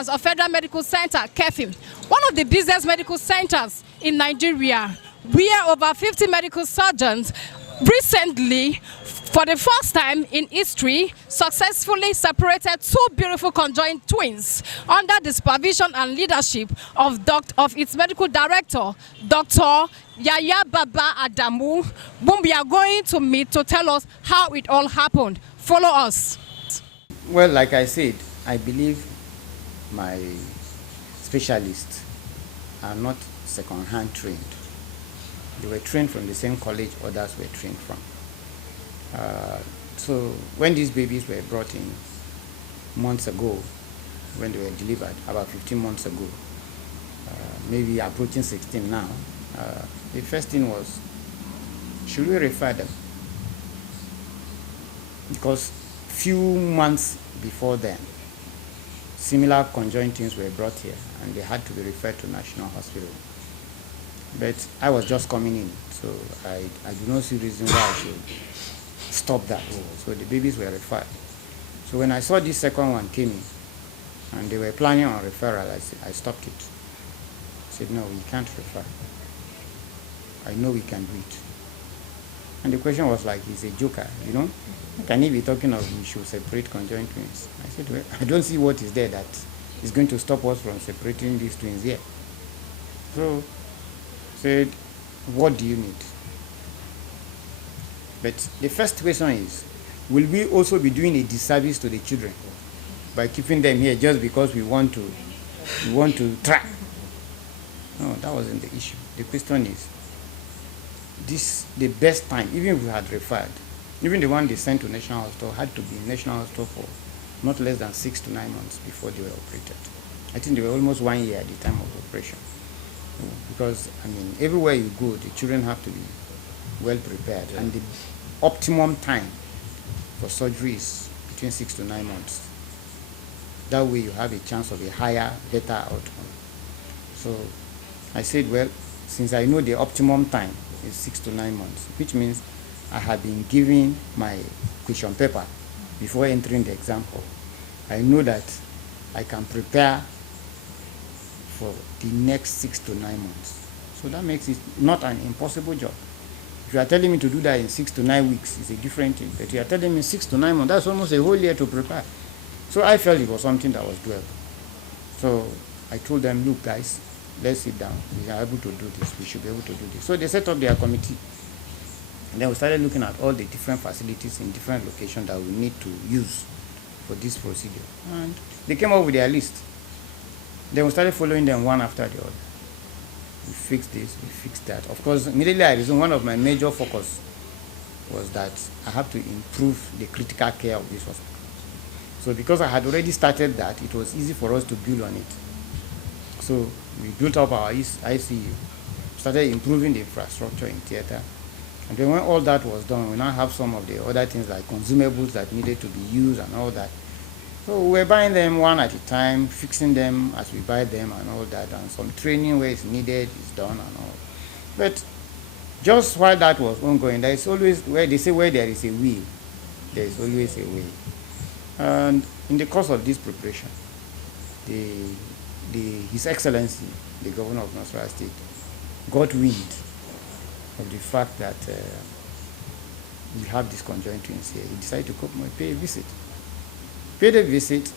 entrance of Federal Medical Center, Keffi, one of the busiest medical centers in Nigeria, where over 50 medical surgeons recently, for the first time in history, successfully separated two beautiful conjoined twins under the supervision and leadership of its medical director, Dr. Yaya Baba Adamu, whom we are going to meet to tell us how it all happened. Follow us. Well, like I said, I believe my specialists are not second-hand trained. They were trained from the same college others were trained from. So when these babies were brought in months ago, when they were delivered, about 15 months ago, maybe approaching 16 now, the first thing was, should we refer them? Because few months before then, similar conjoined twins were brought here and they had to be referred to National Hospital. But I was just coming in, so I do not see reason why I should stop that. So the babies were referred. So when I saw this second one came in and they were planning on referral, I stopped it. I said, no, we can't refer. I know we can do it. And the question was like, he's a joker, you know? Can he be talking of we should separate conjoined twins? I said, well, I don't see what is there that is going to stop us from separating these twins here. So said, what do you need? But the first question is, will we also be doing a disservice to the children by keeping them here just because we want to track? No, that wasn't the issue. The question is, this the best time, even if we had referred, even the one they sent to National Hospital had to be in National Hospital for not less than 6 to 9 months before they were operated. I think they were almost 1 year at the time of operation. Because, I mean, everywhere you go, the children have to be well prepared. Yeah. And the optimum time for surgery is between 6 to 9 months. That way you have a chance of a higher, better outcome. So I said, well, since I know the optimum time is 6 to 9 months, which means I had been given my question paper before entering the exam hall. I know that I can prepare for the next 6 to 9 months. So that makes it not an impossible job. If you are telling me to do that in 6 to 9 weeks, it's a different thing. But you are telling me 6 to 9 months, that's almost a whole year to prepare. So I felt it was something that was doable. So I told them, look guys, let's sit down. We are able to do this. We should be able to do this. So they set up their committee. And then we started looking at all the different facilities in different locations that we need to use for this procedure. And they came up with their list. Then we started following them one after the other. We fixed this, we fixed that. Of course, immediately I resumed, one of my major focus was that I have to improve the critical care of this hospital. So because I had already started that, it was easy for us to build on it. So we built up our ICU, started improving the infrastructure in theater. And then when all that was done, we now have some of the other things like consumables that needed to be used and all that. So we're buying them one at a time, fixing them as we buy them and all that, and some training where it's needed is done and all. But just while that was ongoing, there is always, where they say where there is a will, there is always a way. And in the course of this preparation, His Excellency, the Governor of Nasarawa State, got wind of the fact that we have these conjoined twins here. He decided to come and pay a visit. Paid a visit,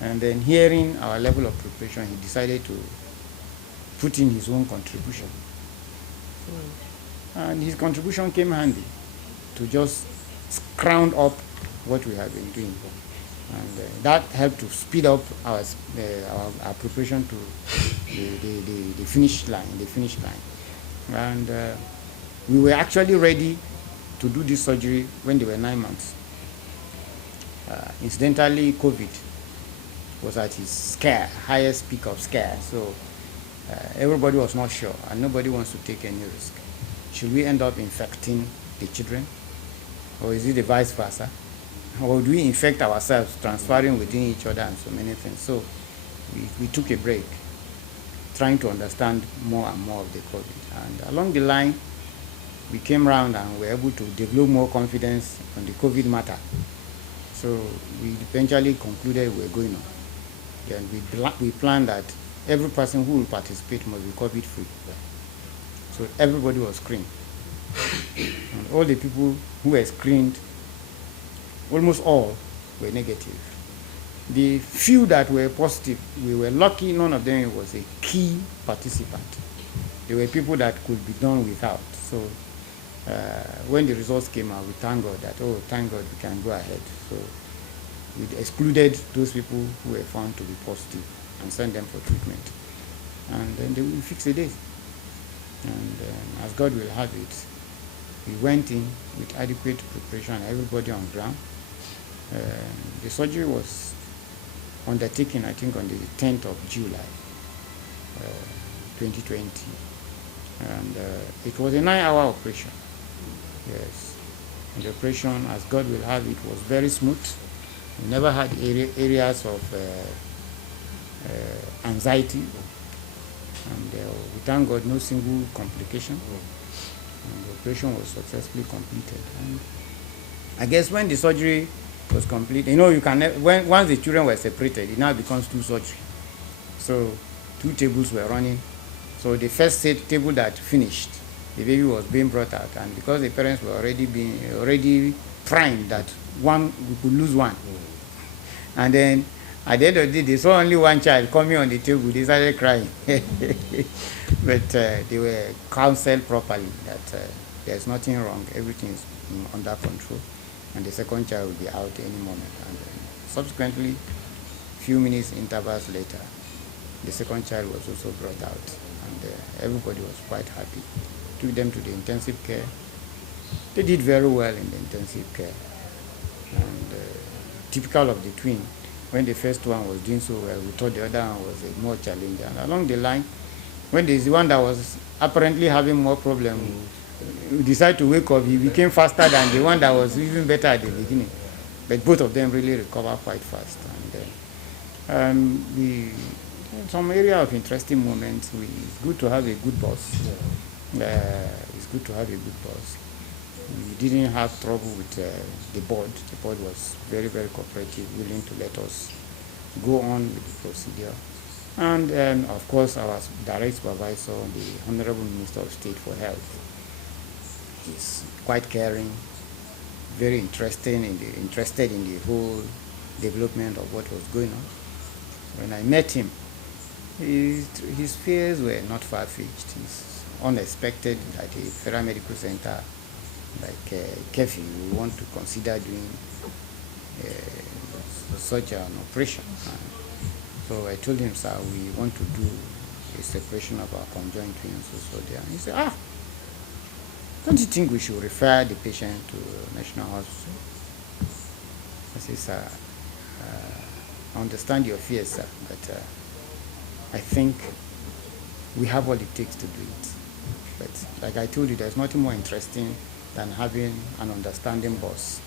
and then hearing our level of preparation, he decided to put in his own contribution. And his contribution came handy to just crown up what we have been doing. And that helped to speed up our preparation to the finish line, And we were actually ready to do this surgery when they were 9 months. Incidentally, COVID was at its highest peak of scare, so everybody was not sure, and nobody wants to take any risk. Should we end up infecting the children, or is it the vice versa? Or do we infect ourselves, transferring within each other and so many things? So we took a break, trying to understand more and more of the COVID. And along the line, we came around and were able to develop more confidence on the COVID matter. So we eventually concluded we were going on. Then we planned that every person who will participate must be COVID-free. So everybody was screened. And all the people who were screened, almost all were negative. The few that were positive, we were lucky none of them was a key participant. There were people that could be done without. So when the results came out, we thank God that, oh, thank God we can go ahead. So we excluded those people who were found to be positive and sent them for treatment. And then they will fix the date. And as God will have it, we went in with adequate preparation, everybody on ground. The surgery was undertaken, I think, on the 10th of July, 2020. And it was a 9-hour operation. Yes. And the operation, as God will have it, was very smooth. We never had areas of anxiety. And we thank God, no single complication. And the operation was successfully completed. And I guess when the surgery was complete, you know, you can once the children were separated, it now becomes 2 surgery. So 2 tables were running. So the first table that finished, the baby was being brought out, and because the parents were already primed that we could lose one, and then at the end of the day, they saw only one child coming on the table. They started crying, but they were counseled properly that there's nothing wrong, everything is under control, and the second child will be out any moment. And subsequently, few minutes intervals later, the second child was also brought out, and everybody was quite happy. Took them to the intensive care. They did very well in the intensive care, and typical of the twin. When the first one was doing so well, we thought the other one was more challenging. And along the line, when there's the one that was apparently having more problem, we decided to wake up. He became faster than the one that was even better at the beginning. But both of them really recovered quite fast. And some area of interesting moments. It's good to have a good boss. It's good to have a good boss. We didn't have trouble with the board. The board was very, very cooperative, willing to let us go on with the procedure. And of course, our direct supervisor, the Honorable Minister of State for Health, is quite caring, very interested in the whole development of what was going on. When I met him, his fears were not far-fetched. It's unexpected at a Federal Medical Center like Keffi, we want to consider doing such an operation. So I told him, sir, we want to do a separation of our conjoined twins also there. And he said, don't you think we should refer the patient to National Hospital? I said, sir, I understand your fears, sir, but I think we have what it takes to do it. But like I told you, there's nothing more interesting than having an understanding boss.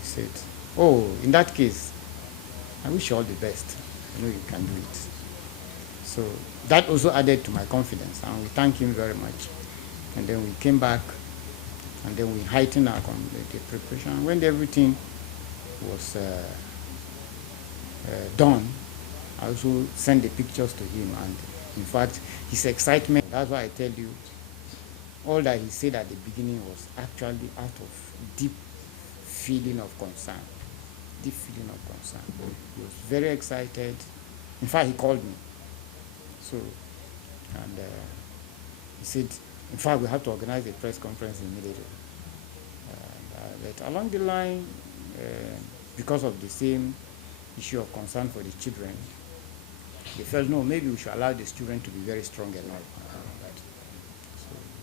He said, oh, in that case, I wish you all the best. I know you can do it. So that also added to my confidence, and we thank him very much. And then we came back, and then we heightened our the preparation. When everything was done, I also sent the pictures to him, and in fact, his excitement, that's why I tell you, all that he said at the beginning was actually out of deep feeling of concern. Deep feeling of concern. He was very excited. In fact, he called me. So, and he said, in fact, we have to organize a press conference immediately. But along the line, because of the same issue of concern for the children, they felt, no, maybe we should allow the children to be very strong enough.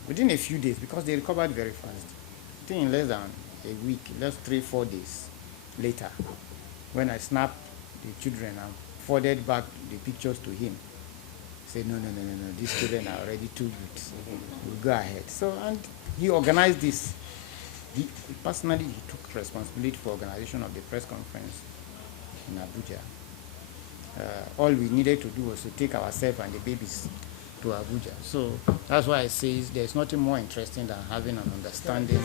Within a few days, because they recovered very fast, I think in less than a week, just 3-4 days later, when I snapped the children and forwarded back the pictures to him, he said, no, these children are already too good. We'll go ahead. So, and he organized this. Personally, he took responsibility for organization of the press conference in Abuja. All we needed to do was to take ourselves and the babies to Abuja. So that's why I say there's nothing more interesting than having an understanding.